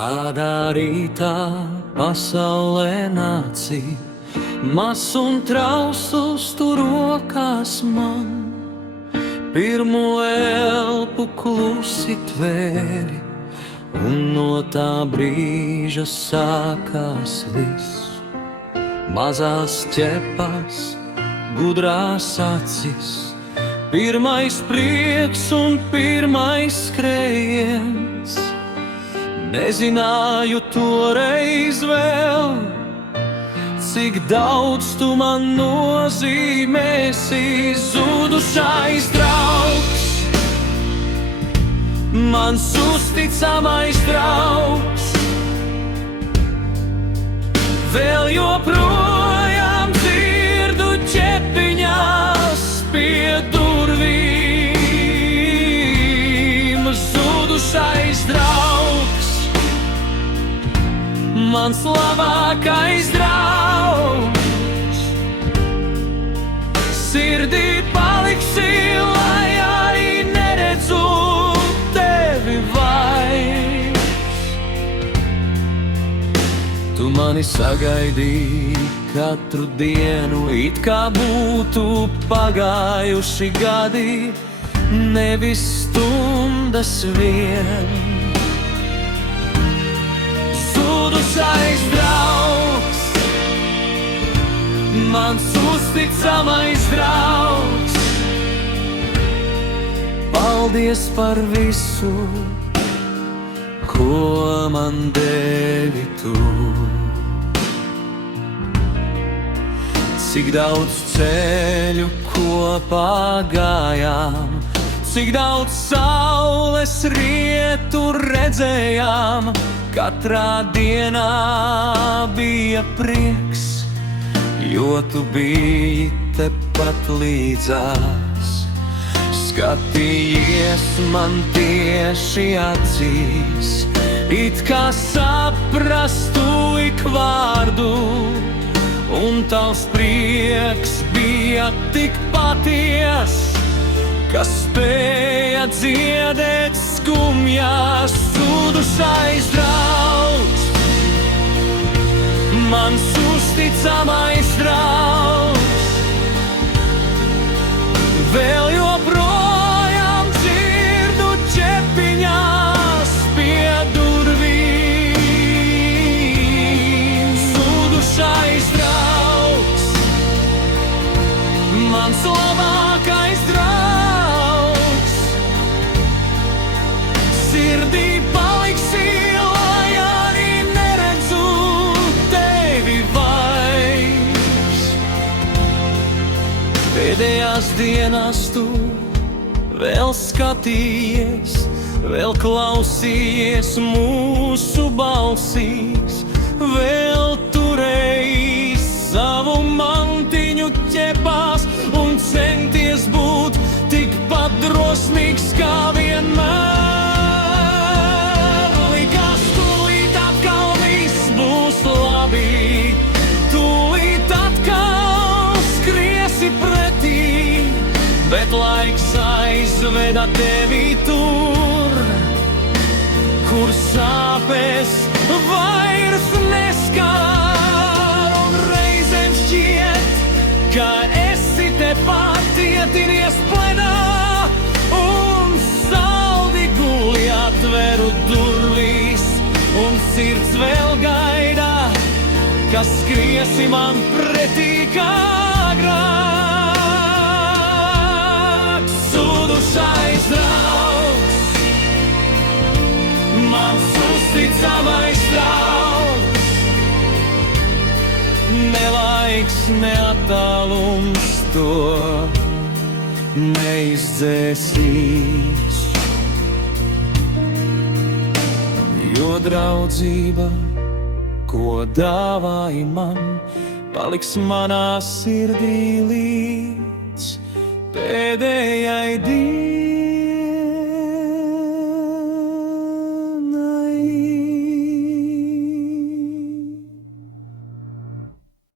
Kādā rītā pasaulē nāci, mazs un trausls tu rokās man, pirmo elpu klusi tvēri, un no tā brīža sākās viss. Mazās ķepās, gudrās acis, pirmais prieks un pirmais skrējiens. Nezināju toreiz vēl, cik daudz tu man nozīmēsi. Zudušais draugs, mans uzticamais draugs, vēl joprojām dzirdu ķepiņās pie durvīm. Zudušais draugs, mans labākais draugs, sirdī paliksi, lai arī neredzu tevi vairs. Tu mani sagaidīji katru dienu, it kā būtu pagājuši gadi, nevis stundas vien. Zudušais draugs, mans uzticamais draugs, paldies par visu, ko man devi tu. Cik daudz ceļu kopā gājām, cik daudz saules rietu redzējām, katrā dienā bija prieks, jo tu biji tepat līdzās. Skatījies man tieši acīs, it kā saprastu ik vārdu, un tavs prieks bija tik paties, kas spēja dziedēt skumjās. Zudušais draugs, mans uzticamais draugs, vēl joprojām dzirdu ķepiņās pie durvīm. Zudušais draugs, mans labākais draugs, sirdī paliksi, lai arī neredzu tevi vairs. Pēdējās dienās tu vēl skatījies, vēl klausījies mūsu balsīs, vēl turēji savu mantiņu ķepās un centies būt tikpat drosmīgs kā vienmēr. Likās, tūlīt atkal viss būs labi, tūlīt atkal skriesi pretī, bet laiks aizveda tevi tur, kur sāpes vairs neskar. Un reizēm šķiet, ka esi tepat ietinies plenā, un saldi guli atveru durvīs, un sirds vēl gaida, ka skriesi man pretī kā agrāk. Zudušais draugs, mans uzticamais draugs, ne laiks, ne attālums to neizdzēsīs, jo draudzība, ko dāvāji man, paliks manā sirdī līdz pēdējai dienai.